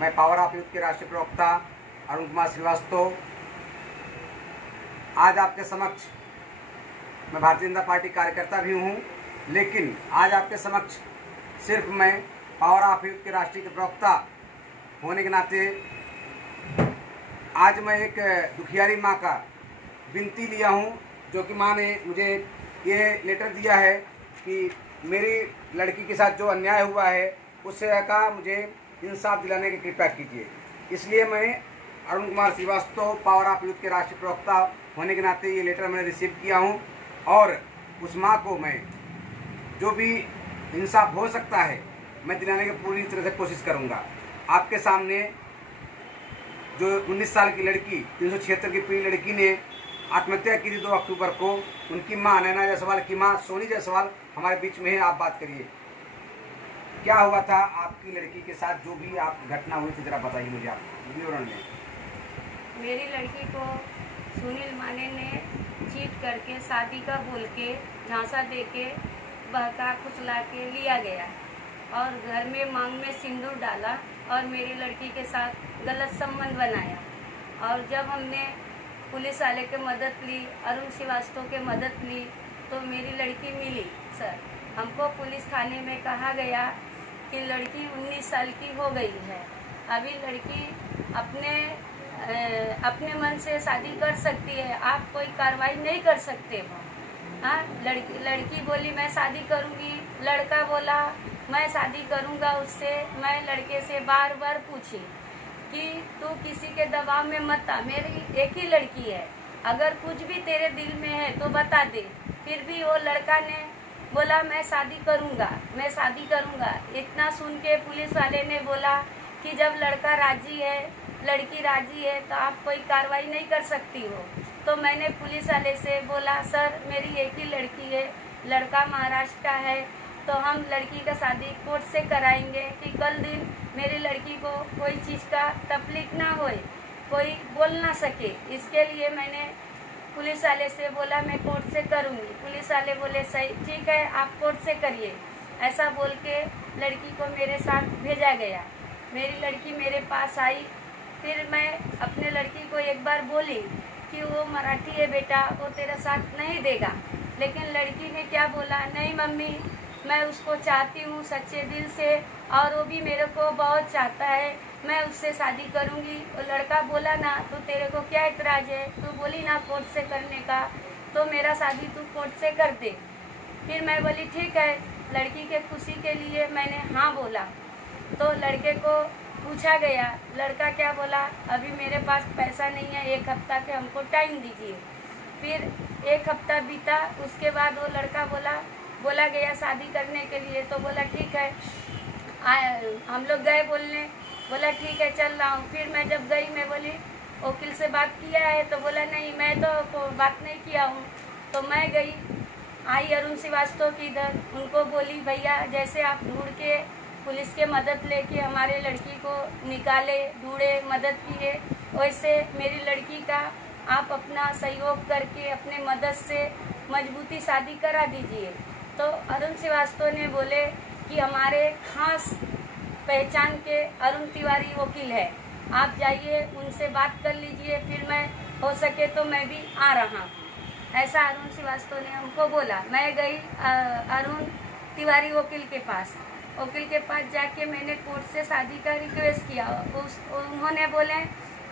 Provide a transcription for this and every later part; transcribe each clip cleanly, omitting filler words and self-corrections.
मैं power of youth के राष्ट्रीय प्रवक्ता अरुण कुमार श्रीवास्तव आज आपके समक्ष, मैं भारतीय जनता पार्टी कार्यकर्ता भी हूँ, लेकिन आज आपके समक्ष सिर्फ मैं पावर ऑफ यूथ के राष्ट्रीय प्रवक्ता होने के नाते आज मैं एक दुखियारी माँ का विनती लिया हूँ, जो कि माँ ने मुझे ये लेटर दिया है कि मेरी लड़की के साथ जो अन्याय हुआ है उससे का मुझे इंसाफ दिलाने की कृपा कीजिए। इसलिए मैं Arun Kumar Srivastava power of youth के राष्ट्रीय प्रवक्ता होने के नाते ये लेटर मैंने रिसीव किया हूँ और उस माँ को मैं जो भी इंसाफ हो सकता है मैं दिलाने की पूरी तरह से कोशिश करूँगा। आपके सामने जो 19 साल की लड़की 376 की पीड़ी लड़की ने आत्महत्या की थी 2 अक्टूबर को, उनकी माँ नैना जायसवाल की माँ सोनी जायसवाल हमारे बीच में है। आप बात करिए, क्या हुआ था आपकी लड़की के साथ, जो भी आप घटना हुई थी जरा बताइए मुझे आप विवरण में। मेरी लड़की को सुनील माने ने चीट करके शादी का बोल के झांसा दे के बहका फुसला के लिया गया और घर में मांग में सिंदूर डाला और मेरी लड़की के साथ गलत संबंध बनाया। और जब हमने पुलिस वाले के मदद ली, अरुण श्रीवास्तव के मदद ली, तो मेरी लड़की मिली। सर, हमको पुलिस थाने में कहा गया कि लड़की 19 साल की हो गई है, अभी लड़की अपने मन से शादी कर सकती है, आप कोई कार्रवाई नहीं कर सकते हो। हाँ, लड़की बोली मैं शादी करूंगी, लड़का बोला मैं शादी करूंगा उससे। मैं लड़के से बार बार पूछी कि तू किसी के दबाव में मत आ, मेरी एक ही लड़की है, अगर कुछ भी तेरे दिल में है तो बता दे। फिर भी वो लड़का ने बोला मैं शादी करूंगा, मैं शादी करूंगा। इतना सुन के पुलिस वाले ने बोला कि जब लड़का राजी है, लड़की राजी है, तो आप कोई कार्रवाई नहीं कर सकती हो। तो मैंने पुलिस वाले से बोला सर मेरी एक ही लड़की है, लड़का महाराष्ट्र का है, तो हम लड़की का शादी कोर्ट से कराएंगे कि कल दिन मेरी लड़की को कोई चीज़ का तकलीफ ना होए, कोई बोल ना सके। इसके लिए मैंने पुलिस वाले से बोला मैं कोर्ट से करूँगी। पुलिस वाले बोले सही, ठीक है आप कोर्ट से करिए। ऐसा बोल के लड़की को मेरे साथ भेजा गया। मेरी लड़की मेरे पास आई, फिर मैं अपने लड़की को एक बार बोली कि वो मराठी है बेटा, वो तेरा साथ नहीं देगा। लेकिन लड़की ने क्या बोला, नहीं मम्मी मैं उसको चाहती हूँ सच्चे दिल से और वो भी मेरे को बहुत चाहता है, मैं उससे शादी करूँगी। वो लड़का बोला ना तो तेरे को क्या इतराज़ है, तू बोली ना कोर्ट से करने का, तो मेरा शादी तू कोर्ट से कर दे। फिर मैं बोली ठीक है, लड़की के खुशी के लिए मैंने हाँ बोला। तो लड़के को पूछा गया, लड़का क्या बोला, अभी मेरे पास पैसा नहीं है, 1 हफ्ता के हमको टाइम दीजिए। फिर 1 हफ्ता बीता, उसके बाद वो लड़का बोला गया शादी करने के लिए। तो बोला ठीक है, हम लोग गए बोलने, बोला ठीक है चल रहा हूँ। फिर मैं जब गई, मैं बोली वकील से बात किया है, तो बोला नहीं मैं तो बात नहीं किया हूँ। तो मैं गई, आई अरुण श्रीवास्तव की इधर, उनको बोली भैया जैसे आप ढूंढ के पुलिस के मदद लेके हमारे लड़की को निकाले, ढूंढे, मदद किए, वैसे मेरी लड़की का आप अपना सहयोग करके अपने मदद से मजबूती शादी करा दीजिए। तो अरुण श्रीवास्तव ने बोले कि हमारे खास पहचान के अरुण तिवारी वकील है, आप जाइए उनसे बात कर लीजिए, फिर मैं हो सके तो मैं भी आ रहा। ऐसा अरुण श्रीवास्तव ने हमको बोला। मैं गई अरुण तिवारी वकील के पास। वकील के पास जाके मैंने कोर्ट से शादी का रिक्वेस्ट किया। उन्होंने बोले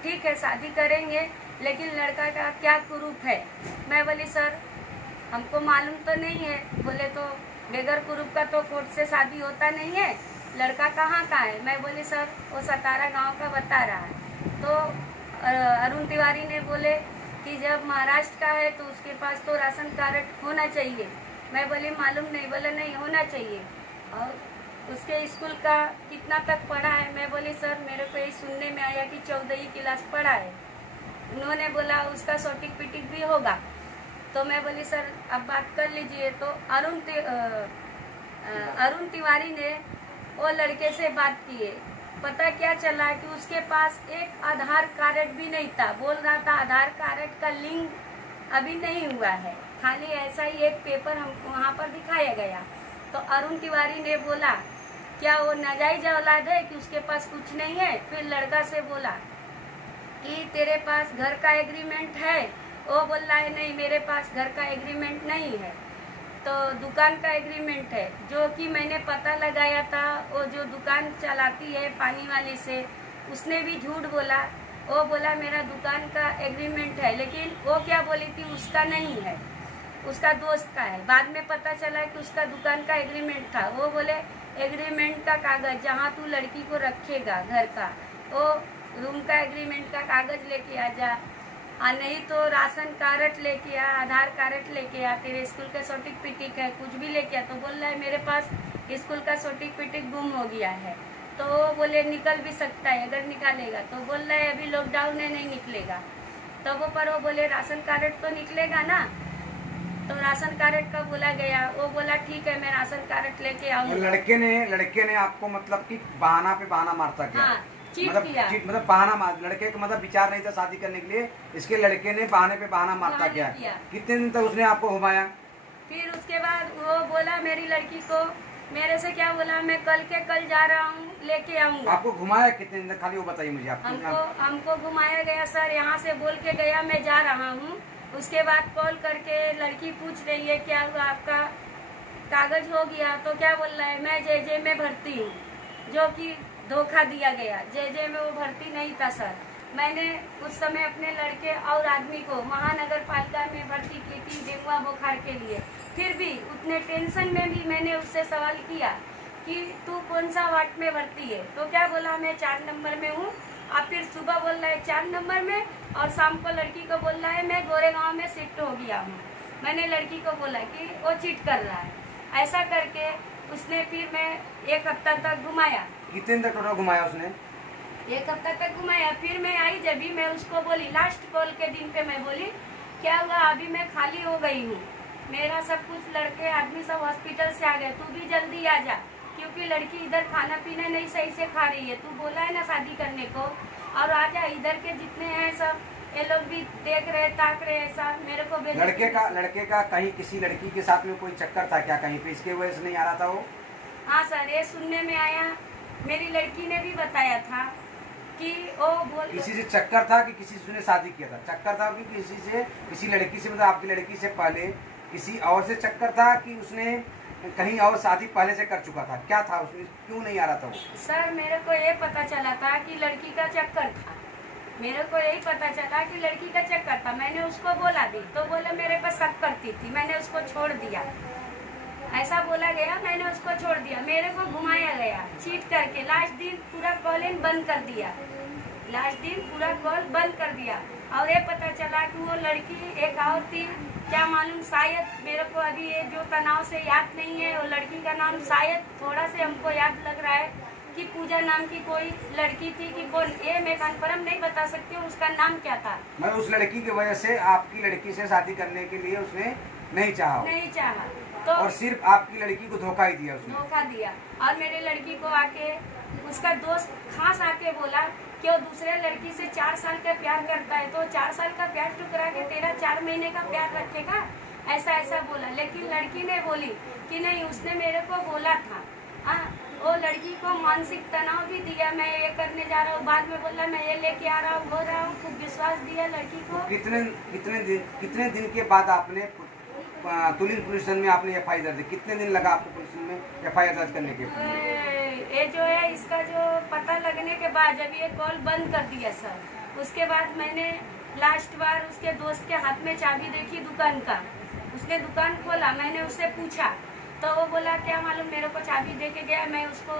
ठीक है शादी करेंगे, लेकिन लड़का का क्या प्रूफ है। मैं बोली सर हमको मालूम तो नहीं है। बोले तो बगैर प्रूफ का तो कोर्ट से शादी होता नहीं है, लड़का कहाँ का है। मैं बोली सर वो सतारा गांव का बता रहा है। तो अरुण तिवारी ने बोले कि जब महाराष्ट्र का है तो उसके पास तो राशन कार्ड होना चाहिए। मैं बोली मालूम नहीं। बोला नहीं होना चाहिए। और उसके स्कूल का कितना तक पढ़ा है। मैं बोली सर मेरे को यही सुनने में आया कि 14वीं क्लास पढ़ा है। उन्होंने बोला उसका सर्टिफिकेट भी होगा। तो मैं बोली सर अब बात कर लीजिए। तो अरुण तिवारी ने वो लड़के से बात किए। पता क्या चला कि उसके पास एक आधार कार्ड भी नहीं था। बोल रहा था आधार कार्ड का लिंक अभी नहीं हुआ है, खाली ऐसा ही एक पेपर हमको वहाँ पर दिखाया गया। तो अरुण तिवारी ने बोला क्या वो नाजायज औलाद है कि उसके पास कुछ नहीं है। फिर लड़का से बोला कि तेरे पास घर का एग्रीमेंट है। वो बोल रहा है नहीं मेरे पास घर का एग्रीमेंट नहीं है, तो दुकान का एग्रीमेंट है। जो कि मैंने पता लगाया था, वो जो दुकान चलाती है पानी वाली से, उसने भी झूठ बोला। वो बोला मेरा दुकान का एग्रीमेंट है, लेकिन वो क्या बोली थी उसका नहीं है, उसका दोस्त का है। बाद में पता चला कि उसका दुकान का एग्रीमेंट था। वो बोले एग्रीमेंट का कागज जहाँ तू लड़की को रखेगा घर का, वो रूम का एग्रीमेंट का कागज लेके आ जा, और नहीं तो राशन कार्ड लेके आ, आधार कार्ड लेके आ, तेरे स्कूल का सर्टिफिकेट है, कुछ भी लेके आ। तो बोल रहा है मेरे पास स्कूल का सर्टिफिकेट गुम हो गया है। तो बोले निकल भी सकता है अगर निकालेगा। तो बोल रहा है अभी लॉकडाउन है नहीं निकलेगा। तो वो पर वो बोले राशन कार्ड तो निकलेगा ना। तो राशन कार्ड का बोला गया। वो बोला ठीक है मैं राशन कार्ड लेके आऊंगा। लड़के ने आपको मतलब कि बहाना पे बहाना मारता गया। हाँ, चीट किया। मतलब बहाना मार, लड़के का मतलब विचार नहीं था शादी करने के लिए, इसके लड़के ने बहाने पे बहाना मारता गया। कितने दिन तक उसने आपको घुमाया? फिर उसके बाद वो बोला मेरी लड़की को, मेरे से क्या बोला, मैं कल के कल जा रहा हूँ लेके आऊंगा। आपको घुमाया कितने दिन तक, खाली वो बताइए मुझे। हमको घुमाया गया सर, यहाँ से बोल के गया मैं जा रहा हूँ। उसके बाद कॉल करके लड़की पूछ रही है क्या हुआ आपका कागज हो गया। तो क्या बोल रहा है मैं JJ में भर्ती हूँ, जो कि धोखा दिया गया। JJ में वो भर्ती नहीं था सर। मैंने उस समय अपने लड़के और आदमी को महानगर पालिका में भर्ती की थी डेंगू बुखार के लिए। फिर भी उतने टेंशन में भी मैंने उससे सवाल किया कि तू कौन सा वार्ड में भर्ती है। तो क्या बोला मैं 4 नंबर में हूँ। अब फिर सुबह बोल रहा है 4 नंबर में, और शाम को लड़की को बोल रहा है मैं गोरेगांव में शिफ्ट हो गया हूँ। मैंने लड़की को बोला कि वो चीट कर रहा है। ऐसा करके उसने फिर मैं 1 हफ्ता तक घुमाया। कितने दिन तक टोटल घुमाया उसने? 1 हफ्ता तक घुमाया। फिर मैं आई, जब भी मैं उसको बोली लास्ट कॉल के दिन पे मैं बोली क्या हुआ अभी मैं खाली हो गई हूँ, मेरा सब कुछ लड़के आदमी सब हॉस्पिटल से आ गए, तू भी जल्दी आ जा, क्योंकि लड़की इधर खाना पीना नहीं सही से खा रही है। तू बोला है ना शादी करने को, और आजा। इधर के जितने हैं सब ये लोग भी देख रहे ताक रहे ऐसा मेरे को। लड़के का कहीं किसी लड़की के साथ में कोई चक्कर था क्या कहीं पे, इसके वजह से नहीं आ रहा था वो? हाँ सर, ये सुनने में आया, मेरी लड़की ने भी बताया था कि वो बोल किसी से चक्कर था कि किसी से उसने शादी किया था। चक्कर था कि किसी लड़की से, मतलब आपकी लड़की से पहले किसी और से चक्कर था कि उसने कहीं और शादी पहले से कर चुका था, क्या था उसमें, क्यों नहीं आ रहा था वो? सर मेरे को ये पता चला था कि लड़की का चक्कर था। मेरे को यही पता चला कि लड़की का चक्कर था। मैंने उसको बोला भी, तो बोला मेरे पर शक करती थी, मैंने उसको छोड़ दिया। ऐसा बोला गया, मैंने उसको छोड़ दिया। मेरे को घुमाया गया चीट करके। लास्ट दिन पूरा कॉल इन बंद कर दिया। लास्ट दिन पूरा कॉल बंद कर दिया। और ये पता चला कि वो लड़की एक और थी, क्या मालूम, शायद मेरे को अभी ये जो तनाव से याद नहीं है। वो लड़की का नाम शायद थोड़ा से हमको याद लग रहा है कि पूजा नाम की कोई लड़की थी कि कौन, ये मैं कन्फर्म नहीं बता सकती हूँ उसका नाम क्या था। मैं उस लड़की की वजह से आपकी लड़की से शादी करने के लिए उसने नहीं चाहा तो और सिर्फ आपकी लड़की को धोखा ही दिया उसने। धोखा दिया। और मेरे लड़की को आके उसका दोस्त खास आके बोला कि वो दूसरे लड़की से 4 साल का प्यार करता है, तो 4 साल का प्यार टुकरा के तेरा 4 महीने का प्यार रखेगा, ऐसा बोला। लेकिन लड़की ने बोली कि नहीं, उसने मेरे को बोला था। वो लड़की को मानसिक तनाव भी दिया, मैं ये करने जा रहा हूँ, बाद में बोला मैं ये लेके आ रहा हूँ, हो रहा हूँ, खूब विश्वास दिया लड़की को। कितने दिन के बाद आपने तुलिन पुलिस स्टेशन में आपने FI दर्ज, कितने दिन लगा आपको पुलिस में FI दर्ज करने के? ये जो है इसका जो पता लगने के बाद जब ये कॉल बंद कर दिया सर, उसके बाद मैंने लास्ट बार उसके दोस्त के हाथ में चाबी देखी दुकान का। उसने दुकान खोला, मैंने उससे पूछा तो वो बोला क्या मालूम, मेरे को चाबी दे के गया। मैं उसको,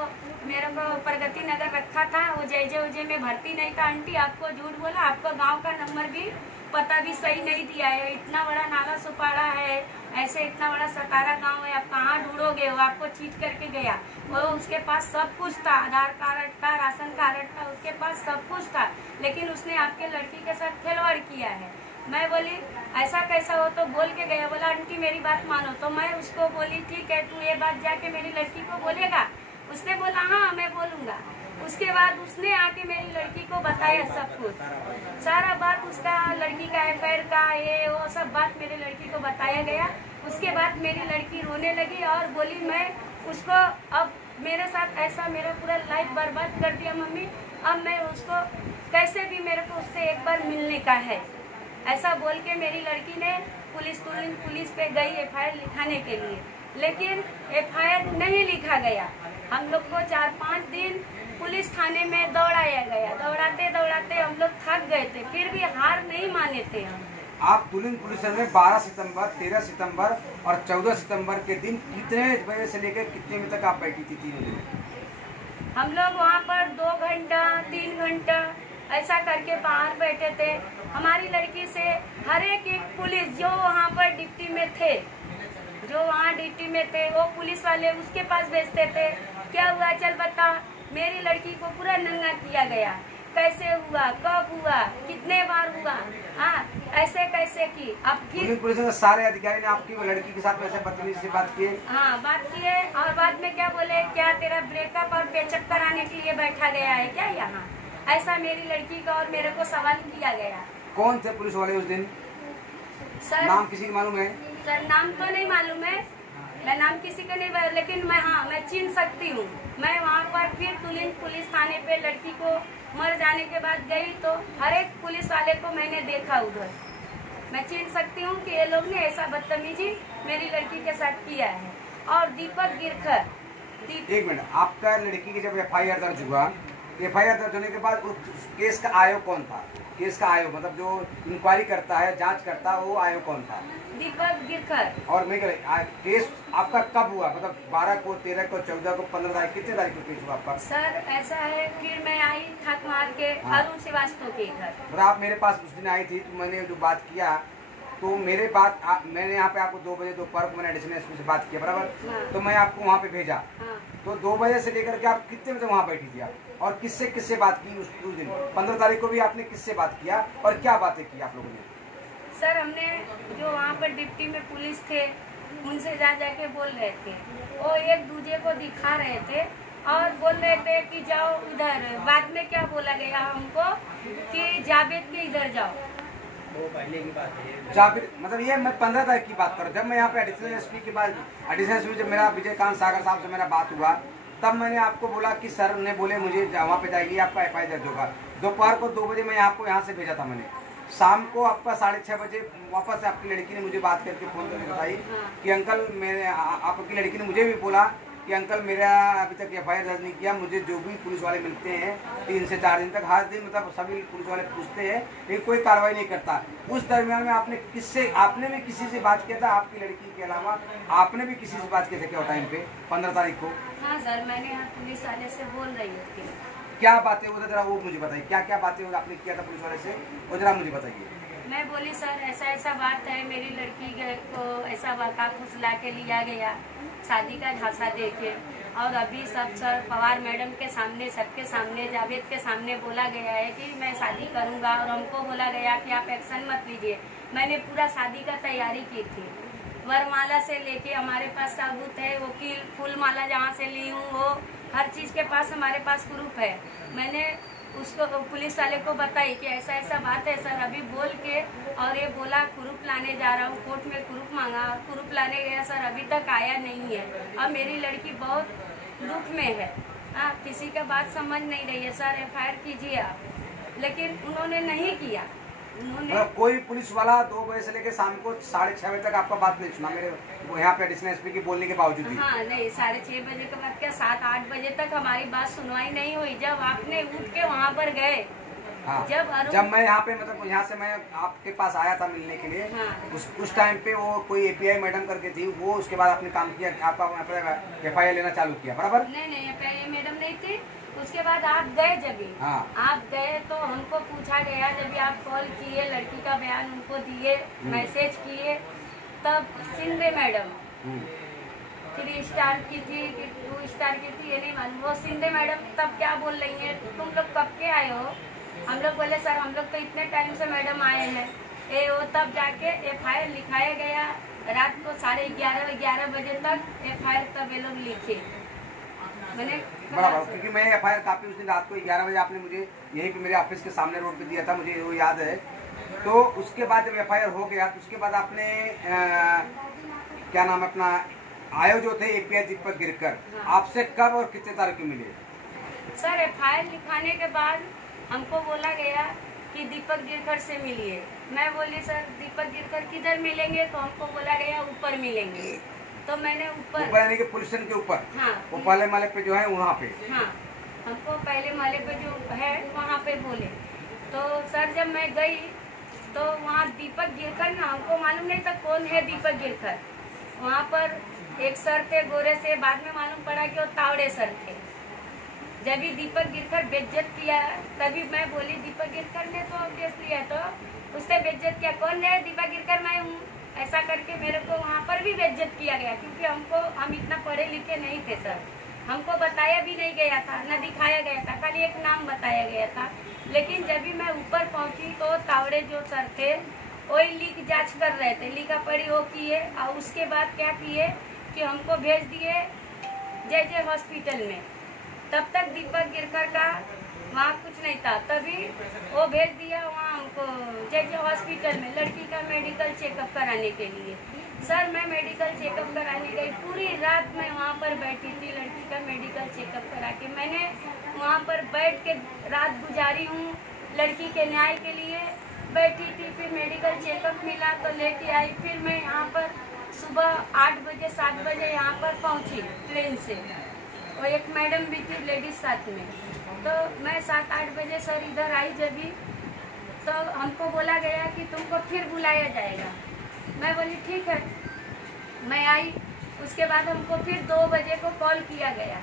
मेरे को प्रगति नगर रखा था, वो JJ में भर्ती नहीं था। आंटी आपको झूठ बोला, आपको गांव का नंबर भी पता भी सही नहीं दिया है। इतना बड़ा नाला सुपाड़ा है, ऐसे इतना बड़ा सतारा गांव है, आप कहाँ ढूंढोगे? वो आपको चीट करके गया। वो उसके पास सब कुछ था, आधार कार्ड था, राशन कार्ड था, उसके पास सब कुछ था, लेकिन उसने आपके लड़की के साथ खिलवाड़ किया है। मैं बोली ऐसा कैसा हो, तो बोल के गया। बोला आंटी मेरी बात मानो। तो मैं उसको बोली ठीक है, तू ये बात जाके मेरी लड़की को बोलेगा? उसने बोला हाँ मैं बोलूँगा। उसके बाद उसने आके मेरी लड़की को बताया सब कुछ, सारा बात उसका, लड़की का FIR का, ये वो सब बात मेरी लड़की को बताया गया। उसके बाद मेरी लड़की रोने लगी और बोली मैं उसको अब मेरे साथ ऐसा मेरा पूरा लाइफ बर्बाद कर दिया मम्मी। अब मैं उसको कैसे भी मेरे को उससे एक बार मिलने का है, ऐसा बोल के मेरी लड़की ने पुलिस पे गई एफआईआर लिखाने के लिए, लेकिन एफआईआर नहीं लिखा गया। हम लोग को 4-5 दिन पुलिस थाने में दौड़ाया गया, दौड़ाते दौड़ाते हम लोग थक गए थे, फिर भी हार नहीं माने थे हम। आप तुलिन पुलिस स्टेशन में 12 सितंबर, 13 सितंबर और 14 सितंबर के दिन कितने बजे से लेकर कितने बजे तक आप बैठी थी? 3 दिन हम लोग वहाँ पर 2 घंटा 3 घंटा ऐसा करके बाहर बैठे थे। हमारी लड़की से हर एक पुलिस जो वहाँ पर ड्यूटी में थे, वो पुलिस वाले उसके पास भेजते थे, क्या हुआ चल बता। मेरी लड़की को पूरा नंगा किया गया, कैसे हुआ, कब हुआ, कितने बार हुआ, हाँ ऐसे कैसे की। अब फिर पुलिस के सारे अधिकारी ने आपकी लड़की के साथ ऐसे बदतमीजी से बात की? हाँ बात की है, और बाद में क्या बोले, क्या तेरा ब्रेकअप और पेचअप कराने के लिए बैठा गया है क्या यहाँ, ऐसा मेरी लड़की का और मेरे को सवाल किया गया। कौन थे पुलिस वाले उस दिन? सर नाम किसी को मालूम है? सर नाम तो नहीं मालूम है, मैं नाम किसी का नहीं, लेकिन मैं चिन्ह सकती हूँ। मैं वहाँ पर फिर तुलिन पुलिस थाने पे लड़की को मर जाने के बाद गई तो हर एक पुलिस वाले को मैंने देखा उधर, मैं चिन्ह सकती हूँ कि ये लोग ने ऐसा बदतमीजी मेरी लड़की के साथ किया है। और दीपक गिरकर एक मिनट, आपका लड़की की जब एफआईआर दर्ज हुआ, एफआईआर दर्ज होने के बाद उस केस का आयोग कौन था? केस का आयोग मतलब जो इंक्वायरी करता है, जांच करता है, वो आयोग कौन था? दीपक गिरकर। और मैं केस आपका कब हुआ? मतलब 12 को, 13 को, 14 को, 15 तारीख, कितने तारीख को केस हुआ आपका? सर ऐसा है, फिर मैं आई थक मार के अरुण श्रीवास्तव के घर। मतलब आप मेरे पास उस दिन आई थी तो मैंने जो बात किया तो मैंने यहाँ पे आपको 2 बजे दोपहर को मैंने एडिशनल एसपी से बात किया, बराबर? हाँ। तो मैं आपको वहाँ पे भेजा। हाँ। तो 2 बजे से लेकर के आप कितने बजे वहाँ बैठी थी आप, और किससे किससे बात की उस दिन? 15 तारीख को भी आपने किससे बात किया और क्या बातें की आप लोगों ने? सर हमने जो वहाँ पर डिप्टी में पुलिस थे उनसे जाके बोल रहे थे, वो एक दूसरे को दिखा रहे थे और बोल रहे थे कि जाओ उधर। बाद में क्या बोला गया हमको कि जावेद के इधर जाओ, वो पहले की बात है। जावेद मतलब ये मैं 15 तारीख की बात करूँ, जब मैं यहाँ पे एडिशनल एसपी के बाद जब मेरा विजयकांत सागर साहब से मेरा बात हुआ तब मैंने आपको बोला कि सर ने बोले मुझे वहाँ पे जाएगी, आपका एफआईआर दर्ज होगा। दोपहर को 2 बजे मैं आपको यहाँ से भेजा था मैंने, शाम को आपका 6:30 बजे वापस से आपकी लड़की ने मुझे बात करके फोन करके बताई कि अंकल आपकी लड़की ने मुझे भी बोला कि अंकल मेरा अभी तक एफआईआर दर्ज नहीं किया, मुझे जो भी पुलिस वाले मिलते हैं 3 से 4 दिन तक, हर दिन मतलब सभी पुलिस वाले पूछते हैं लेकिन कोई कार्रवाई नहीं करता। उस दरमियान में आपने भी किसी से बात किया था? आपकी लड़की के अलावा आपने भी किसी से बात किया था क्या टाइम पे 15 तारीख को? हाँ सर, मैंने यहाँ पुलिस वाले से बोल रही थी। क्या बातें हुआ जरा वो मुझे बताइए, क्या क्या बातें आपने किया था पुलिस वाले से, वो जरा मुझे बताइए। मैं बोली सर ऐसा बात है, मेरी लड़की को ऐसा बका फुसला के लिया गया शादी का झांसा देके, और अभी सब सर पवार मैडम के सामने, सबके सामने, जावेद के सामने बोला गया है कि मैं शादी करूंगा, और हमको बोला गया कि आप एक्शन मत लीजिए। मैंने पूरा शादी का तैयारी की थी, वरमाला से लेके हमारे पास सबूत है, वकील फूल माला जहाँ से ली हूँ वो हर चीज़ के पास हमारे पास प्रूफ है। मैंने उसको पुलिस वाले को बताई कि ऐसा बात है सर, अभी बोल के, और ये बोला प्रूफ लाने जा रहा हूँ, कोर्ट में प्रूफ मांगा, प्रूफ लाने गया सर, अभी तक आया नहीं है। और मेरी लड़की बहुत दुख में है, किसी का बात समझ नहीं रही है। सर एफआईआर कीजिए आप, लेकिन उन्होंने नहीं किया। कोई पुलिस वाला 2 बजे से लेकर शाम को 6:30 बजे तक आपका बात नहीं सुना मेरे यहाँ पे एडिशनल एसपी के बोलने के बावजूद भी? हाँ नहीं, 6:30 बजे के बाद क्या 7-8 बजे तक हमारी बात सुनवाई नहीं हुई। जब आपने उठ के वहाँ पर गए, हाँ, जब मैं यहाँ पे मतलब यहाँ से मैं आपके पास आया था मिलने के लिए, हाँ, उस टाइम पे वो कोई एपीआई मैडम करके थी, वो उसके बाद आपने काम किया, आपका एफआईआर लेना चालू किया, बराबर? नहीं एफआईआर मैडम नहीं थी। उसके बाद आप गए, जब हाँ, आप गए तो हमको पूछा गया, जब आप कॉल किए, लड़की का बयान उनको दिए, मैसेज किए, तब सिंधे मैडम 3 स्टार की थी कि 2 स्टार की थी ये नहीं मालूम, वो सिंधे मैडम तब क्या बोल रही है, तुम लोग कब के आए हो? हम लोग बोले सर हम लोग तो इतने टाइम से मैडम आए हैं। वो तब जाके एफआईआर लिखाया गया, रात को 11:30 बजे तक एफआईआर तब ये लोग लिखे। मैंने बराबर, क्योंकि मैं एफआईआर कापी उस दिन रात को 11 बजे आपने मुझे यहीं पे मेरे ऑफिस के सामने रोड पे दिया था, मुझे वो याद है। तो उसके बाद जब एफआईआर हो गया तो उसके बाद आपने क्या नाम है अपना आयो जो थे एपीआई दीपक गिरकर, हाँ। आपसे कब और कितने तारीख को मिले? सर एफआईआर लिखाने के बाद हमको बोला गया कि दीपक गिरकर से मिलिए। मैं बोली सर दीपक गिरकर किधर मिलेंगे? तो हमको बोला गया ऊपर मिलेंगे। तो मैंने ऊपर यानी कि पुलिस स्टेशन के ऊपर, हाँ वो पहले माले पे जो है वहाँ पे, हाँ हमको पहले माले पे जो है वहाँ पे बोले। तो सर जब मैं गई तो वहाँ दीपक गिरकर ना, हमको मालूम नहीं था कौन है दीपक गिरकर। वहाँ पर एक सर थे गोरे से, बाद में मालूम पड़ा कि वो तावड़े सर थे। जब भी दीपक गिरकर बेइज्जत किया तभी मैं बोली दीपक गिरकर ने तो केस लिया, तो उसने बेइज्जत किया, कौन है? दीपक गिरकर मैं हूँ। ऐसा करके मेरे को वहाँ पर भी बेइज्जत किया गया, क्योंकि हम इतना पढ़े लिखे नहीं थे सर। हमको बताया भी नहीं गया था, न दिखाया गया था, खाली एक नाम बताया गया था। लेकिन जब भी मैं ऊपर पहुंची तो तावड़े जो सर थे वही लीक जांच कर रहे थे, लिखा पढ़ी वो किए। और उसके बाद क्या किए कि हमको भेज दिए जे हॉस्पिटल में। तब तक दीपक गिरकर का वहाँ कुछ नहीं था, तभी वो भेज दिया वहाँ हमको जे हॉस्पिटल में लड़की का मेडिकल चेकअप कराने के लिए। सर मैं मेडिकल चेकअप कराने गई, पूरी रात मैं वहाँ पर बैठी थी लड़की का मेडिकल चेकअप करा के। मैंने वहाँ पर बैठ के रात गुजारी हूँ, लड़की के न्याय के लिए बैठी थी। फिर मेडिकल चेकअप मिला तो लेके आई। फिर मैं यहाँ पर सुबह 8 बजे 7 बजे यहाँ पर पहुँची ट्रेन से, और एक मैडम भी थी लेडीज साथ में। तो मैं 7-8 बजे सर इधर आई जब भी, तो हमको बोला गया कि तुमको फिर बुलाया जाएगा। मैं बोली ठीक है। मैं आई, उसके बाद हमको फिर 2 बजे को कॉल किया गया।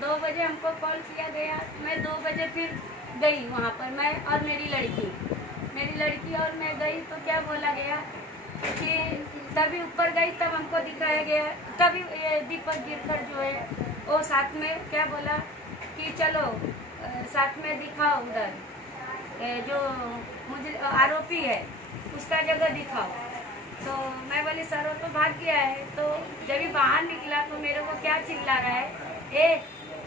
2 बजे हमको कॉल किया गया। मैं 2 बजे फिर गई वहाँ पर, मैं और मेरी लड़की और मैं गई। तो क्या बोला गया कि तभी ऊपर गई, तब हमको दिखाया गया, तभी ये दीपक गिरकर जो है वो साथ में क्या बोला कि चलो साथ में दिखाओ, उधर जो मुझे आरोपी है उसका जगह दिखाओ। तो मैं बोली सर वो तो भाग गया है। तो जब भी बाहर निकला तो मेरे को क्या चिल्ला रहा है, ए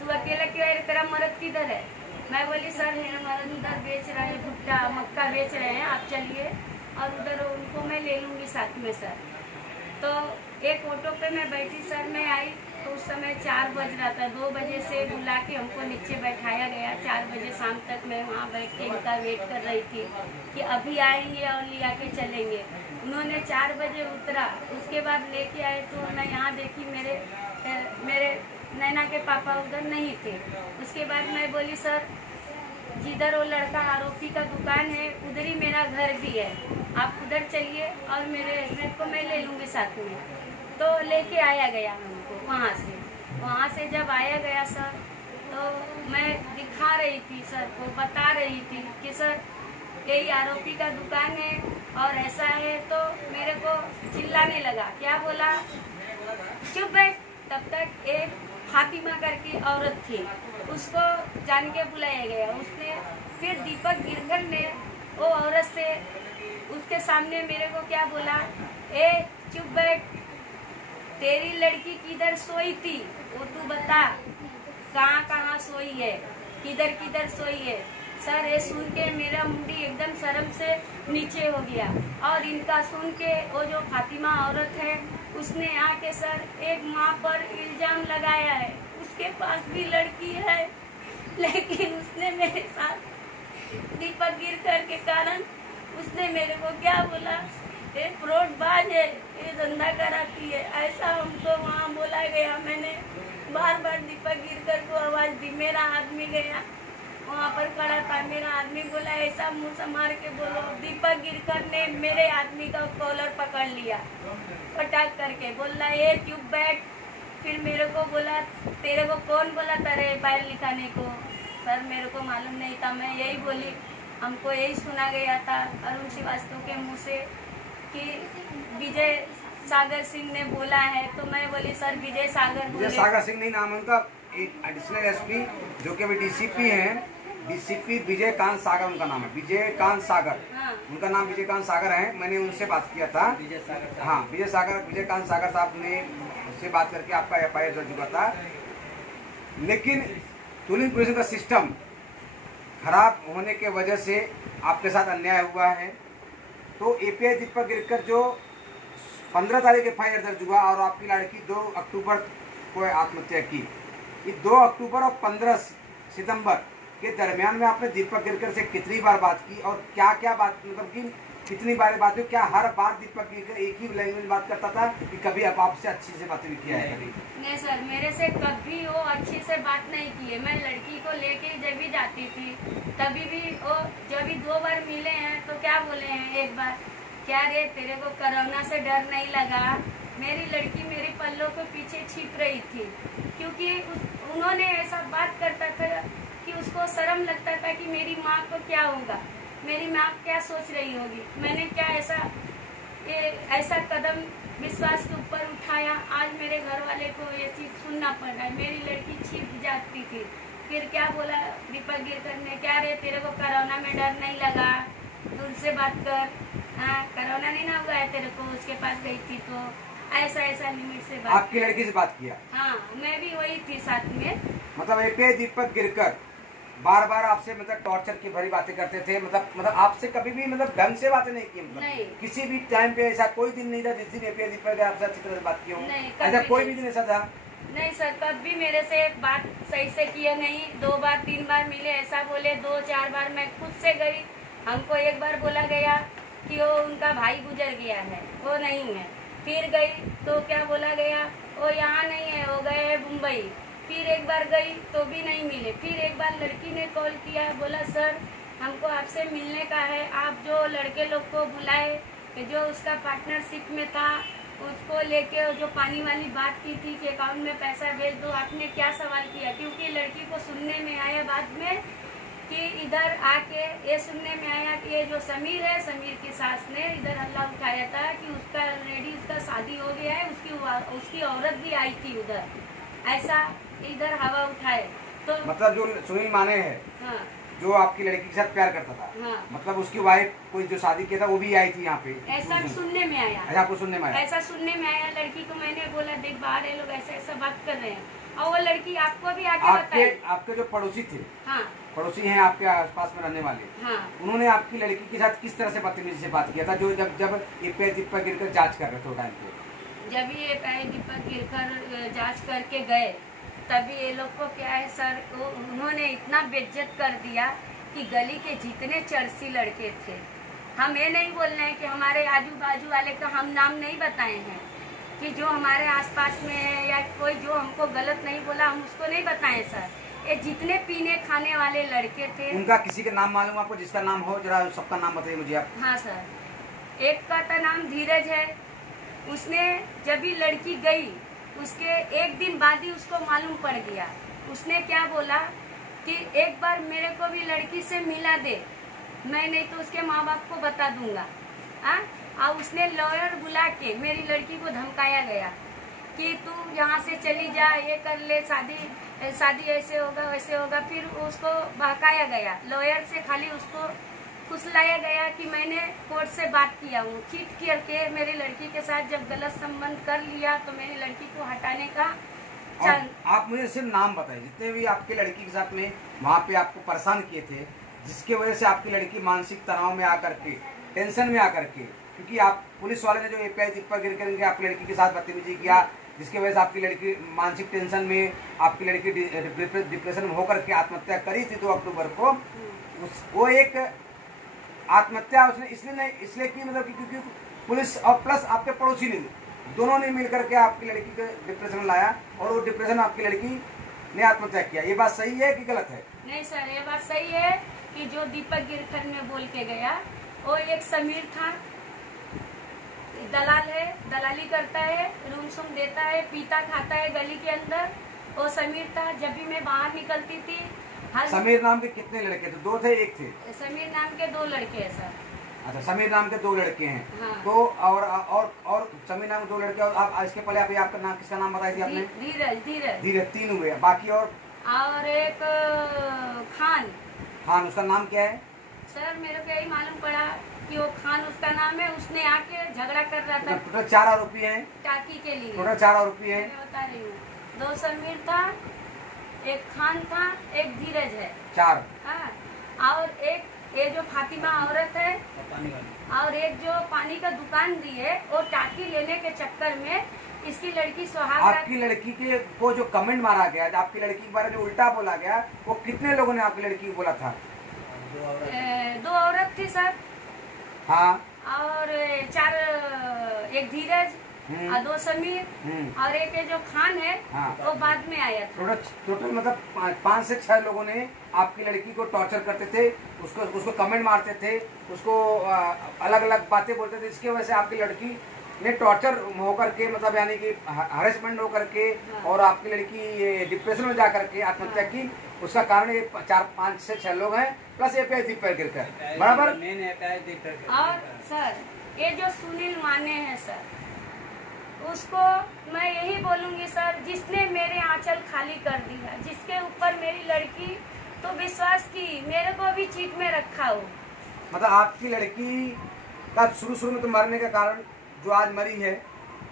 तू अकेला क्यों है, तेरा मर्द किधर है? मैं बोली सर मेरा मर्द उधर बेच रहे हैं, भुट्टा मक्का बेच रहे हैं, आप चलिए और उधर उनको मैं ले लूँगी साथ में सर। तो एक ऑटो पे मैं बैठी सर, मैं आई तो उस समय 4 बज रहा था। 2 बजे से बुला के हमको नीचे बैठाया गया। 4 बजे शाम तक मैं वहाँ बैठ के इनका वेट कर रही थी कि अभी आएंगे और ले आके चलेंगे। उन्होंने 4 बजे उतरा, उसके बाद लेके आए तो मैं यहाँ देखी मेरे नैना के पापा उधर नहीं थे। उसके बाद मैं बोली सर जिधर वो लड़का आरोपी का दुकान है उधर ही मेरा घर भी है, आप उधर चलिए और मेरे हस्बैंड को मैं ले लूँगी साथ में। तो लेके आया गया हमको वहाँ से जब आया गया सर, तो मैं दिखा रही थी सर को, बता रही थी कि सर यही आरोपी का दुकान है और ऐसा है। तो मेरे को चिल्लाने लगा, क्या बोला, चुप बैठ। तब तक एक फातिमा करके औरत थी, उसको जान के बुलाया गया। उसने फिर दीपक गिरकर ने वो औरत से उसके सामने मेरे को क्या बोला, ए चुप बैठ, तेरी लड़की किधर सोई थी वो तू बता, कहाँ सोई है, किधर सोई है। सर ये सुन के मेरा मुंडी एकदम शर्म से नीचे हो गया। और इनका सुन के वो जो फातिमा औरत है उसने आके सर एक माँ पर इल्जाम लगाया है, उसके पास भी लड़की है, लेकिन उसने मेरे साथ दीपक गिरकर के कारण उसने मेरे को क्या बोला, ये फ्रॉडबाज है, ये धंधा कराती है, ऐसा हमको वहाँ बोला गया। मैंने बार बार दीपक गिरकर को आवाज़ दी। मेरा आदमी गया वहाँ पर खड़ा था, मेरा आदमी बोला ऐसा मुँह संभाल के बोलो। दीपक गिरकर ने मेरे आदमी का कॉलर पकड़ लिया, पटाख करके बोला ये चुप बैठ। फिर मेरे को बोला तेरे को कौन बोला तेरे फाइल लिखाने को? सर मेरे को मालूम नहीं था, मैं यही बोली, हमको यही सुना गया था अरुण श्रीवास्तव के मुँह से कि विजय सागर सिंह ने बोला है। तो मैं बोली सर विजय सागर सिंह नहीं नाम उनका, एक एडिशनल एसपी जो कि अभी डीसीपी हैं, डीसीपी विजयकांत सागर उनका नाम है, विजयकांत सागर। हाँ। उनका नाम विजयकांत सागर है। मैंने उनसे बात किया था, हाँ विजयकांत सागर साहब ने उससे बात करके आपका एफआईआर दर्ज हुआ था। लेकिन पुलिस प्रोटेक्शन का सिस्टम खराब होने के वजह से आपके साथ अन्याय हुआ है। तो एपीआई दीपक गिरकर जो 15 तारीख FIR दर्ज हुआ और आपकी लड़की 2 अक्टूबर को आत्महत्या की। ये 2 अक्टूबर और 15 सितंबर के दरमियान में आपने दीपक गिरकर से कितनी बार बात की और क्या क्या बात, मतलब कि कितनी बार बात हुई? क्या हर बार दीपक गिरकर एक ही लैंग्वेज में बात करता था कि कभी आप आपसे अच्छी से बातें भी किया है? कभी नहीं सर, मेरे से कभी वो अच्छी से बात नहीं की है। मैं लड़की को लेके जब भी जाती थी तभी भी वो जब भी 2 बार मिले हैं तो क्या बोले हैं, एक बार क्या रे तेरे को कोरोना से डर नहीं लगा? मेरी लड़की मेरे पल्लों के पीछे छिप रही थी क्योंकि उन्होंने ऐसा बात करता था कि उसको शर्म लगता था कि मेरी माँ को क्या होगा, मेरी माँ क्या सोच रही होगी। मैंने क्या ऐसा कदम विश्वास के ऊपर उठाया। आज मेरे घर वाले को ये चीज़ सुनना पड़ रहा है। मेरी लड़की छिप जाती थी, फिर क्या बोला दीपक गिरकर ने, क्या रे तेरे को कोरोना में डर नहीं लगा? दूर से बात कर, हाँ कोरोना नहीं ना हुआ है तेरे को? उसके पास गई थी तो ऐसा लिमिट से बात। आपकी लड़की से बात किया? हाँ, मैं भी वही थी साथ में। मतलब एपीआई दीपक गिरकर बार बार आपसे मतलब टॉर्चर की भरी बातें करते थे, मतलब आपसे कभी भी मतलब ढंग से बातें नहीं की? मतलब नहीं। किसी भी टाइम पे ऐसा कोई दिन नहीं था जिस दिन एपीआई दीपक आपसे अच्छी तरह से बात की हो? ऐसा कोई भी दिन ऐसा था? नहीं सर, कभी मेरे से बात सही से किया नहीं। 2 बार 3 बार मिले, ऐसा बोले। 2-4 बार मैं खुद से गई। हमको एक बार बोला गया कि वो उनका भाई गुजर गया है, वो नहीं है। फिर गई तो क्या बोला गया, वो यहाँ नहीं है, वो गए हैं मुंबई। फिर एक बार गई तो भी नहीं मिले। फिर एक बार लड़की ने कॉल किया, बोला सर हमको आपसे मिलने का है। आप जो लड़के लोग को बुलाए, जो उसका पार्टनरशिप में था, उसको लेके जो पानी वाली बात की थी कि अकाउंट में पैसा भेज दो, आपने क्या सवाल किया? क्योंकि लड़की को सुनने में आया बाद में कि इधर आके ये सुनने में आया कि ये जो समीर है, समीर की सास ने इधर हल्ला उठाया था कि उसका ऑलरेडी उसका शादी हो गया है, उसकी औरत भी आई थी उधर, ऐसा इधर हवा उठाए। तो मतलब जो सुनील माने है, हाँ, जो आपकी लड़की के साथ प्यार करता था, हाँ, मतलब उसकी वाइफ कोई जो शादी किया था वो भी आई थी यहाँ पे? ऐसा सुनने में आया। अच्छा, आपको सुनने में आया? ऐसा सुनने में आया। लड़की को मैंने बोला देख बाहर ये लोग ऐसा बात कर रहे हैं, और वो लड़की आपको भी आके बताई। आपके जो पड़ोसी थे, हाँ, पड़ोसी हैं आपके आसपास में रहने वाले, हाँ, उन्होंने आपकी लड़की के साथ किस तरह से बदतमीजी से बात किया था जो जब एपीआई दीपक गिरकर जांच कर रहे थे टाइम पे? जब ये एपीआई दीपक गिरकर जांच करके गए तभी ये लोग को क्या है सर, उन्होंने इतना बेइज्जत कर दिया कि गली के जितने चर्सी लड़के थे, हम ये नहीं बोल रहे हैं कि हमारे आजू बाजू वाले का हम नाम नहीं बताए हैं, कि जो हमारे आसपास में है या कोई जो हमको गलत नहीं बोला हम उसको नहीं बताएं सर। ये जितने पीने खाने वाले लड़के थे, उनका किसी का नाम मालूम आपको? जिसका नाम हो जरा सबका नाम बताइए मुझे आप। हाँ सर, एक का तो नाम धीरज है। उसने जब भी लड़की गई उसके एक दिन बाद ही उसको मालूम पड़ गया। उसने क्या बोला कि एक बार मेरे को भी लड़की से मिला दे, मैं नहीं तो उसके माँ बाप को बता दूंगा। और उसने लॉयर बुला के मेरी लड़की को धमकाया गया कि तू यहाँ से चली जा, ये कर ले, शादी ऐसे होगा वैसे होगा। फिर उसको बहकाया गया, लॉयर से खाली उसको फुसलाया गया कि मैंने कोर्ट से बात किया हूँ। चीट करके मेरी लड़की के साथ जब गलत संबंध कर लिया तो मेरी लड़की को हटाने का आप मुझे सिर्फ नाम बताइए जितने भी आपके लड़की के साथ में वहाँ पे आपको परेशान किए थे, जिसके वजह से आपकी लड़की मानसिक तनाव में आकर के, टेंशन में आकर के, क्योंकि आप पुलिस वाले ने जो एपीआई दीपक गिरकर के आपकी लड़की के साथ बदतमीजी किया, जिसकी वजह से आपकी लड़की मानसिक टेंशन में, आपकी लड़की डिप्रेशन में होकर के आत्महत्या करी थी 2 अक्टूबर को। वो एक आत्महत्या उसने इसलिए की मतलब कि क्योंकि पुलिस और प्लस आपके पड़ोसी ने दोनों ने मिलकर के आपकी लड़की को डिप्रेशन में लाया और वो डिप्रेशन आपकी लड़की ने आत्महत्या किया। ये बात सही है कि गलत है? नहीं सर, ये बात सही है कि जो दीपक गिरकर में बोल के गया वो एक समीर था, दलाल है, दलाली करता है, रूम सूम देता है, पीता खाता है गली के अंदर। वो समीर था। जब भी मैं बाहर निकलती थी, समीर नाम के कितने लड़के थे? 2 थे, 1 थे? समीर नाम के 2 लड़के हैं सर। अच्छा, समीर नाम के 2 लड़के हैं। हाँ। तो और समीर नाम के 2 लड़के, और आप इसके पहले आप आपका नाम, किसका नाम बताई थी आपने? धीरज 3 हुए, बाकी और एक खान, उसका नाम क्या है सर? मेरे को यही मालूम पड़ा कि वो खान उसका नाम है। उसने आके झगड़ा कर रहा था। टोटल 4 आरोपी हैं टाकी के लिए। टोटल 4 आरोपी हैं, मैं बता रही हूँ। 2 समीर था, एक खान था, एक धीरज है, 4। हाँ। और ये जो फातिमा औरत है पानी वाली और एक जो पानी का दुकान दी है, वो टाकी लेने के चक्कर में इसकी लड़की सुहाग रात आपकी लड़की के को जो कमेंट मारा गया, आपकी लड़की के बारे में उल्टा बोला गया, वो कितने लोगों ने आपकी लड़की को बोला था? दो औरत 2 औरत थी सर, हाँ। और 4, एक धीरज और 2 समीर और एक ये जो खान है हाँ। वो बाद में आया था। टोटल मतलब 5 से 6 लोगों ने आपकी लड़की को टॉर्चर करते थे, उसको कमेंट मारते थे, उसको अलग अलग बातें बोलते थे। इसकी वजह से आपकी लड़की ने टॉर्चर होकर के, मतलब यानी कि हरेसमेंट होकर के, और आपकी लड़की डिप्रेशन में जा करके आत्महत्या की। उसका कारण ये 4, 5 से 6 लोग हैं, प्लस एपीआई थी पैर गिर कर, बराबर। और सर ये जो सुनील माने हैं सर, उसको मैं यही बोलूंगी सर, जिसने मेरे आंचल खाली कर दिया, जिसके ऊपर मेरी लड़की तो विश्वास की, मेरे को भी चीट में रखा हो। मतलब आपकी लड़की का शुरू में तो मरने का कारण जो आज मरी है,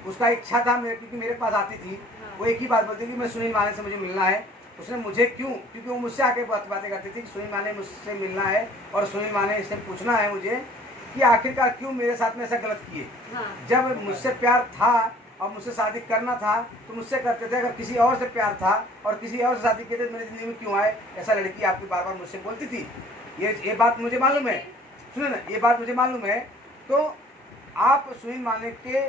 उसका इच्छा था क्योंकि मेरे पास आती थी, वो एक ही बात बोलती थी कि मैं सुनील माने से मुझे मिलना है। उसने मुझे क्यों, क्योंकि वो मुझसे आके बातें करती थी कि सुनील माने मुझसे मिलना है और सुनील माने से पूछना है मुझे कि आखिरकार क्यों मेरे साथ में ऐसा गलत किए। जब मुझसे प्यार था और मुझसे शादी करना था तो मुझसे करते थे, अगर किसी और से प्यार था और किसी और से शादी किए थे तो मेरी जिंदगी में क्यों आए, ऐसा लड़की आपकी बार बार मुझसे बोलती थी। ये बात मुझे मालूम है, सुनो ना, ये बात मुझे मालूम है। तो आप सुनील माने के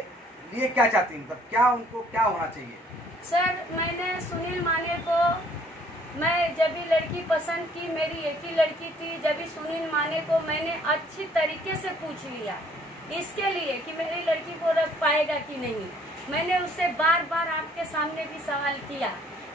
लिए क्या चाहती हैं, मतलब क्या उनको क्या होना चाहिए? सर मैंने सुनील माने को, मैं जब भी लड़की पसंद की, मेरी एक ही लड़की थी, जब भी सुनील माने को मैंने अच्छी तरीके से पूछ लिया इसके लिए कि मेरी लड़की को रख पाएगा कि नहीं। मैंने उससे बार बार आपके सामने भी सवाल किया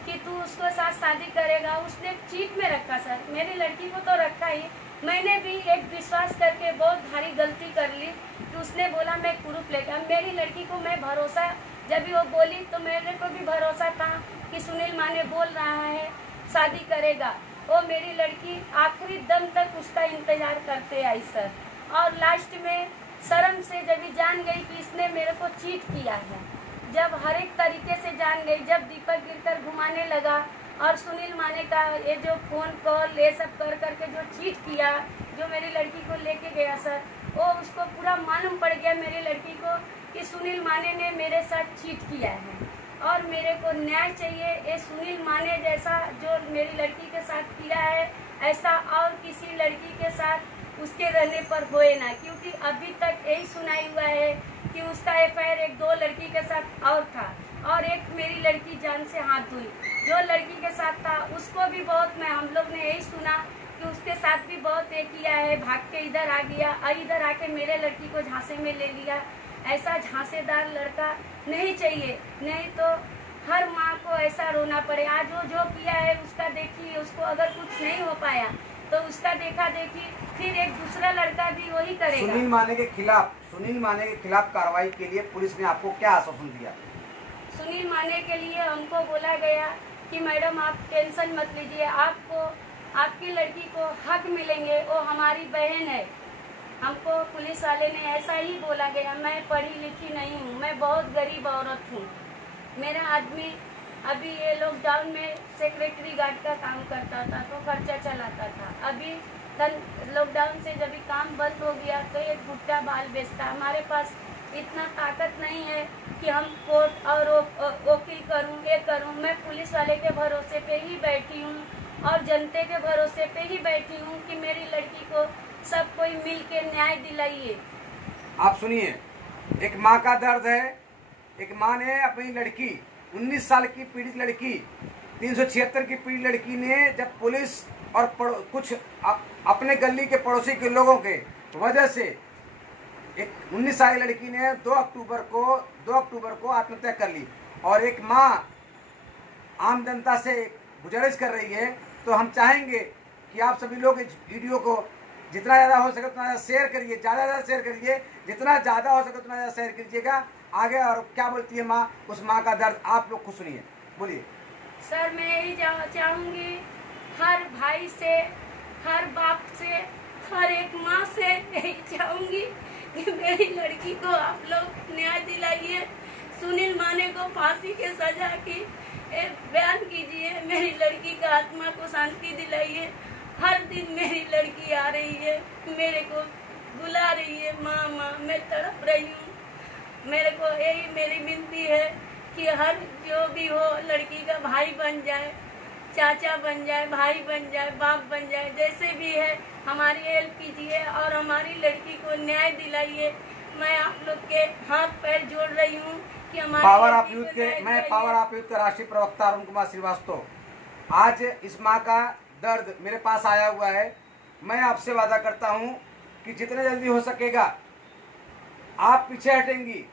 कि तू उसको साथ शादी करेगा, उसने चीट में रखा सर, मेरी लड़की को तो रखा ही। मैंने भी एक विश्वास करके बहुत भारी गलती कर ली कि उसने बोला मैं प्रूफ लेकर, मेरी लड़की को मैं भरोसा, जब भी वो बोली तो मेरे को भी भरोसा था कि सुनील माने बोल रहा है शादी करेगा। वो मेरी लड़की आखिरी दम तक उसका इंतजार करते आई सर, और लास्ट में शर्म से जब भी जान गई कि इसने मेरे को चीट किया है, जब हर एक तरीके से जान गई, जब दीपक गिरकर घुमाने लगा और सुनील माने का ये जो फोन कॉल ये सब कर करके जो चीट किया, जो मेरी लड़की को लेके गया सर, वो उसको पूरा मालूम पड़ गया मेरी लड़की को कि सुनील माने ने मेरे साथ चीट किया है और मेरे को न्याय चाहिए। ये सुनील माने जैसा जो मेरी लड़की के साथ किया है, ऐसा और किसी लड़की के साथ उसके रहने पर होए ना, क्योंकि अभी तक यही सुनाई हुआ है कि उसका एफआईआर एक 2 लड़की के साथ और था, और एक मेरी लड़की जान से हाथ धोई। जो लड़की के साथ था उसको भी बहुत, हम लोग ने यही सुना कि उसके साथ भी बहुत ये किया है, भाग के इधर आ गया और इधर आके मेरे लड़की को झांसे में ले लिया। ऐसा झांसेदार लड़का नहीं चाहिए, नहीं तो हर माँ को ऐसा रोना पड़े। आज वो जो किया है उसका देखिए, उसको अगर कुछ नहीं हो पाया तो उसका देखा देखी फिर एक दूसरा लड़का भी वही करेगा। सुनील माने के खिलाफ कार्रवाई के लिए पुलिस ने आपको क्या आश्वासन दिया? सुनील माने के लिए हमको बोला गया कि मैडम आप टेंशन मत लीजिए, आपको आपकी लड़की को हक मिलेंगे, वो हमारी बहन है। हमको पुलिस वाले ने ऐसा ही बोला गया। मैं पढ़ी लिखी नहीं हूँ, मैं बहुत गरीब औरत हूँ। मेरा आदमी अभी ये लॉकडाउन में सेक्रेटरी गार्ड का काम करता था तो खर्चा चलाता था। अभी लॉकडाउन से जब काम बंद हो गया तो एक भुट्टा बाल बेचता। हमारे पास इतना ताकत नहीं है कि हम कोर्ट और वकील करूं, ये करूं। मैं पुलिस वाले के भरोसे पे ही बैठी हूं और जनते के भरोसे पे ही बैठी हूं कि मेरी लड़की को सब कोई मिल के न्याय दिलाइए। आप सुनिए, एक माँ का दर्द है। एक माँ ने अपनी लड़की 19 साल की पीड़ित लड़की, 376 की पीड़ित लड़की ने जब पुलिस और कुछ अपने गली के पड़ोसी के लोगों के वजह से एक 19 साल की लड़की ने 2 अक्टूबर को आत्महत्या कर ली। और एक माँ आम जनता से गुजारिश कर रही है, तो हम चाहेंगे कि आप सभी लोग इस वीडियो को जितना ज़्यादा हो सके उतना ज़्यादा शेयर करिए, ज़्यादा शेयर करिए, जितना ज़्यादा हो सके उतना ज़्यादा शेयर कीजिएगा आगे। और क्या बोलती है माँ, उस माँ का दर्द आप लोग खुद सुनिए, बोलिए। सर मैं यही चाहूँगी हर भाई से, हर बाप से, हर एक माँ से यही चाहूँगी कि मेरी लड़की को आप लोग न्याय दिलाइए। सुनील माने को फांसी के सजा की बयान कीजिए, मेरी लड़की का आत्मा को शांति दिलाइए। हर दिन मेरी लड़की आ रही रही है, मेरे को बुला रही है, माँ माँ, मैं तड़प रही हूँ। मेरे को यही मेरी विनती है कि हर जो भी हो लड़की का भाई बन जाए, चाचा बन जाए, भाई बन जाए, बाप बन जाए, जैसे भी है हमारी हेल्प कीजिए और हमारी लड़की को न्याय दिलाइए। मैं आप लोग के हाथ पैर जोड़ रही हूँ कि हमारी पावर ऑफ लड़की यूथ को के न्याय मैं दिलाइए। पावर ऑफ यूथ का राष्ट्रीय प्रवक्ता अरुण कुमार श्रीवास्तव, आज इस माँ का दर्द मेरे पास आया हुआ है। मैं आपसे वादा करता हूँ कि जितने जल्दी हो सकेगा आप पीछे हटेंगी,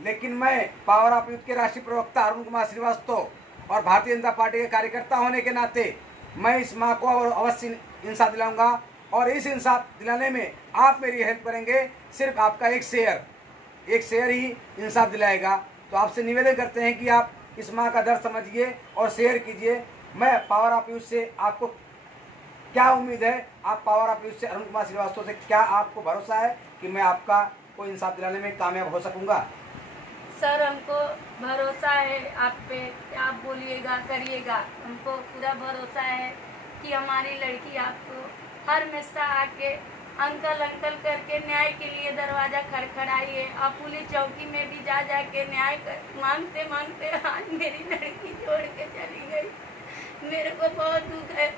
लेकिन मैं पावर ऑफ यूथ के राष्ट्रीय प्रवक्ता अरुण कुमार श्रीवास्तव और भारतीय जनता पार्टी के कार्यकर्ता होने के नाते मैं इस माँ को अवश्य इंसाफ दिलाऊंगा और इस इंसाफ दिलाने में आप मेरी हेल्प करेंगे। सिर्फ आपका एक शेयर ही इंसाफ दिलाएगा। तो आपसे निवेदन करते हैं कि आप इस माँ का दर्द समझिए और शेयर कीजिए। मैं पावर ऑफ यूथ से आपको क्या उम्मीद है, आप पावर ऑफ यूथ से अरुण कुमार श्रीवास्तव से क्या आपको भरोसा है कि मैं आपका को इंसाफ दिलाने में कामयाब हो सकूंगा? सर हमको भरोसा है आप पे, आप बोलिएगा करिएगा। हमको पूरा भरोसा है कि हमारी लड़की आपको हर हमेशा आके अंकल अंकल करके न्याय के लिए दरवाजा खड़खड़ाइए और पुलिस चौकी में भी जा के न्याय मांगते मांगते आज मेरी लड़की छोड़ के चली गई। मेरे को बहुत दुख है।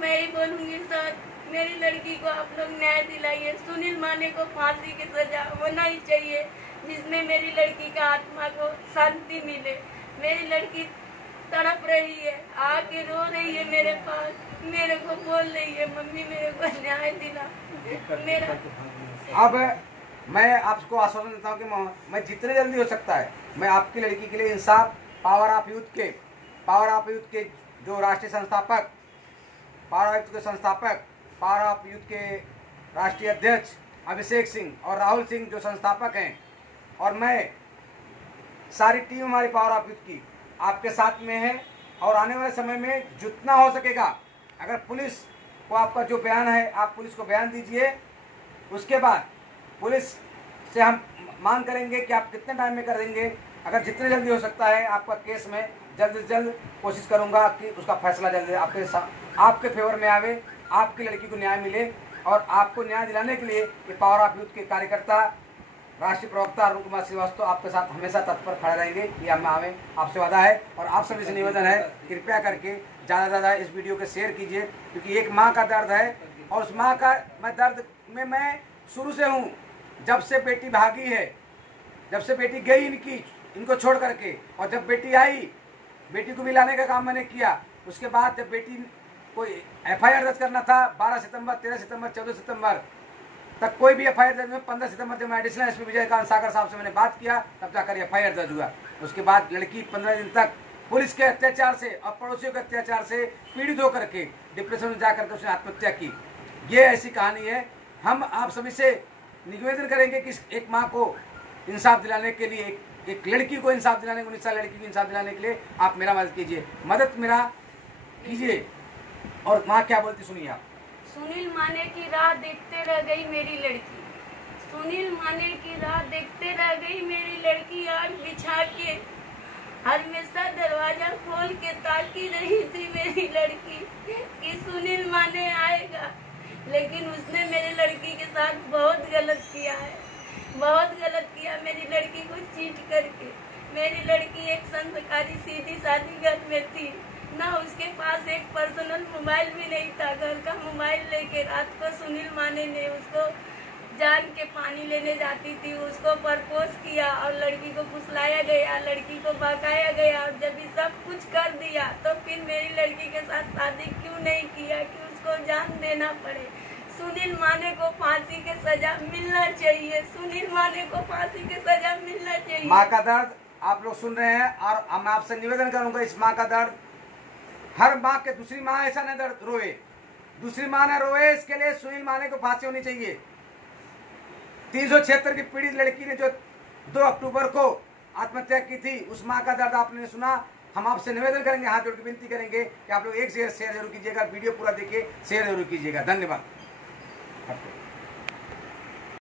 मैं ही बोलूँगी सर, मेरी लड़की को आप लोग न्याय दिलाइए। सुनील माने को फांसी की सजा होना ही चाहिए, जिसमें मेरी लड़की का आत्मा को शांति मिले। मेरी लड़की तड़प रही है, आके रो रही है मेरे पास, मेरे को बोल रही है मम्मी मेरे को न्याय दिला। मेरा अब मैं आपको आश्वासन देता हूँ कि मैं जितने जल्दी हो सकता है मैं आपकी लड़की के लिए इंसाफ पावर ऑफ यूथ के जो राष्ट्रीय संस्थापक, पावर ऑफ यूथ के राष्ट्रीय अध्यक्ष अभिषेक सिंह और राहुल सिंह जो संस्थापक हैं, और मैं सारी टीम हमारी पावर ऑफ यूथ की आपके साथ में है। और आने वाले समय में जितना हो सकेगा, अगर पुलिस को आपका जो बयान है आप पुलिस को बयान दीजिए, उसके बाद पुलिस से हम मांग करेंगे कि आप कितने टाइम में कर देंगे। अगर जितने जल्दी हो सकता है आपका केस में जल्द से जल्द कोशिश करूंगा कि उसका फैसला जल्द आपके फेवर में आवे, आपकी लड़की को न्याय मिले। और आपको न्याय दिलाने के लिए ये पावर ऑफ यूथ के कार्यकर्ता राष्ट्रीय प्रवक्ता अरुण कुमार श्रीवास्तव आपके साथ हमेशा तत्पर खड़े रहेंगे। ये हम आवे आपसे वादा है। और आप सभी से निवेदन है, कृपया करके ज़्यादा से ज़्यादा इस वीडियो को शेयर कीजिए, क्योंकि एक माँ का दर्द है और उस माँ का दर्द में मैं शुरू से हूँ। जब से बेटी भागी है, जब से बेटी गई इनको छोड़ करके, और जब बेटी आई, बेटी को भी लाने का काम मैंने किया। उसके बाद जब बेटी को FIR दर्ज करना था 12 सितंबर, 13 सितंबर, 14 सितंबर तक कोई भी FIR दर्ज नहीं। 15 सितंबर जब मैं एडिशनल SP विजयकांत सागर साहब से मैंने बात किया, तब जाकर FIR दर्ज हुआ। उसके बाद लड़की 15 दिन तक पुलिस के अत्याचार से और पड़ोसियों के अत्याचार से पीड़ित होकर के डिप्रेशन में जाकर के उसने आत्महत्या की। ये ऐसी कहानी है। हम आप सभी से निवेदन करेंगे कि एक माँ को इंसाफ दिलाने के लिए, एक लड़की को इंसाफ दिलाने, 19 साल लड़की को इंसाफ दिलाने के लिए आप मेरा मदद कीजिए, मदद मेरा कीजिए। और माँ क्या बोलती सुनिए आप। सुनील माने की राह देखते रह गई मेरी लड़की, सुनील माने की राह देखते रह गई मेरी लड़की। आग बिछा के हमेशा दरवाजा खोल के ताकी रही थी मेरी लड़की कि सुनील माने आएगा, लेकिन उसने मेरी लड़की के साथ बहुत गलत किया है, बहुत गलत किया मेरी लड़की को चीट करके। मेरी लड़की एक संस्कारी सीधी सादी घर में थी, ना उसके पास एक पर्सनल मोबाइल भी नहीं था। घर का मोबाइल लेके रात को सुनील माने ने उसको जान के पानी लेने जाती थी, उसको प्रपोज किया और लड़की को फुसलाया गया, लड़की को बहकाया गया। और जब ये सब कुछ कर दिया तो फिर मेरी लड़की के साथ शादी क्यों नहीं किया कि उसको जान देना पड़े। सुनील माने को फांसी की सजा मिलना चाहिए, सुनील माने को फांसी की सजा मिलना चाहिए। माँ का दर्द आप लोग सुन रहे हैं, और मैं आपसे निवेदन करूंगा, इस माँ का दर्द हर माँ के, दूसरी माँ ऐसा न दर्द रोए, दूसरी माँ न रोए, इसके लिए सुनील माने को फांसी होनी चाहिए। 376 की पीड़ित लड़की ने जो 2 अक्टूबर को आत्महत्या की थी, उस माँ का दर्द आपने सुना। हम आपसे निवेदन करेंगे, हाथ जोड़ के विनती करेंगे कि आप लोग एक शेयर जरूर कीजिएगा, वीडियो पूरा देखिए, शेयर जरूर कीजिएगा। धन्यवाद।